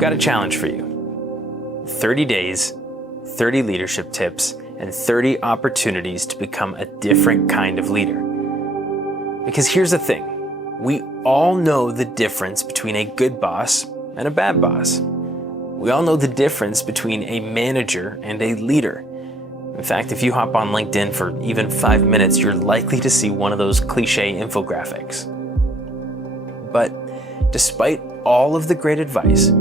got a challenge for you. 30 days, 30 leadership tips, and 30 opportunities to become a different kind of leader. Because here's the thing, we all know the difference between a good boss and a bad boss. We all know the difference between a manager and a leader. In fact, if you hop on LinkedIn for even 5 minutes, you're likely to see one of those cliche infographics. But despite all of the great advice,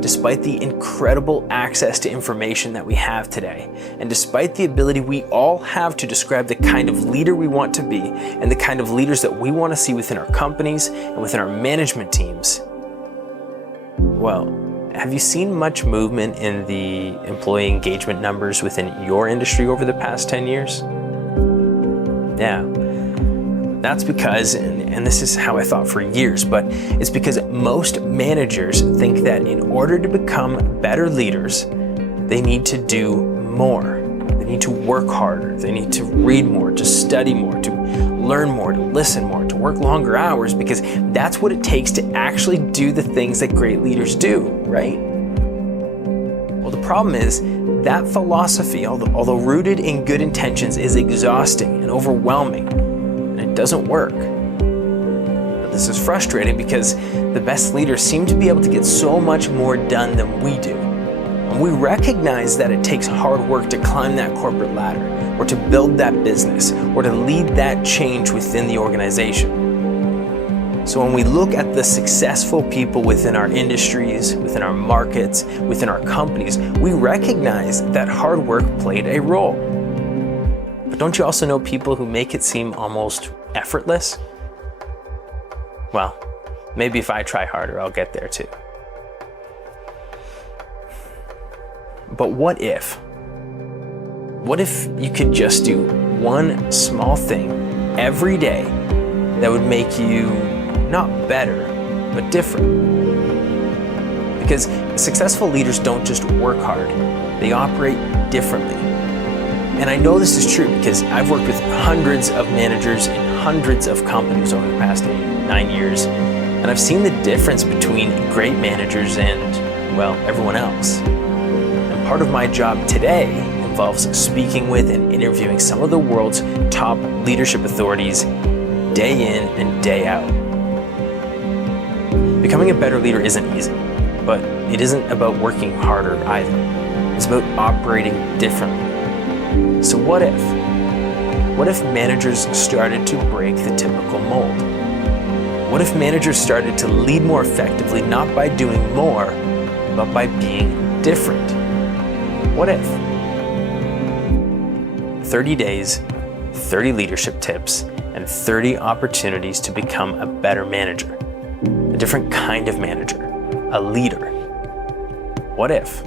despite the incredible access to information that we have today, and despite the ability we all have to describe the kind of leader we want to be and the kind of leaders that we want to see within our companies and within our management teams, well, have you seen much movement in the employee engagement numbers within your industry over the past 10 years? Yeah. That's because, and this is how I thought for years, but it's because most managers think that in order to become better leaders, they need to do more. They need to work harder. They need to read more, to study more, to learn more, to listen more, to work longer hours, because that's what it takes to actually do the things that great leaders do, right? Well, the problem is that philosophy, although rooted in good intentions, is exhausting and overwhelming. It doesn't work. But this is frustrating because the best leaders seem to be able to get so much more done than we do. And we recognize that it takes hard work to climb that corporate ladder, or to build that business, or to lead that change within the organization. So when we look at the successful people within our industries, within our markets, within our companies, we recognize that hard work played a role. But don't you also know people who make it seem almost effortless? Well, maybe if I try harder, I'll get there too. But what if? What if you could just do one small thing every day that would make you not better, but different? Because successful leaders don't just work hard, they operate differently. And I know this is true because I've worked with hundreds of managers in hundreds of companies over the past 9 years, and I've seen the difference between great managers and, well, everyone else. And part of my job today involves speaking with and interviewing some of the world's top leadership authorities day in and day out. Becoming a better leader isn't easy, but it isn't about working harder either. It's about operating differently. So what if? What if managers started to break the typical mold? What if managers started to lead more effectively, not by doing more, but by being different? What if? 30 days, 30 leadership tips, and 30 opportunities to become a better manager, a different kind of manager, a leader. What if?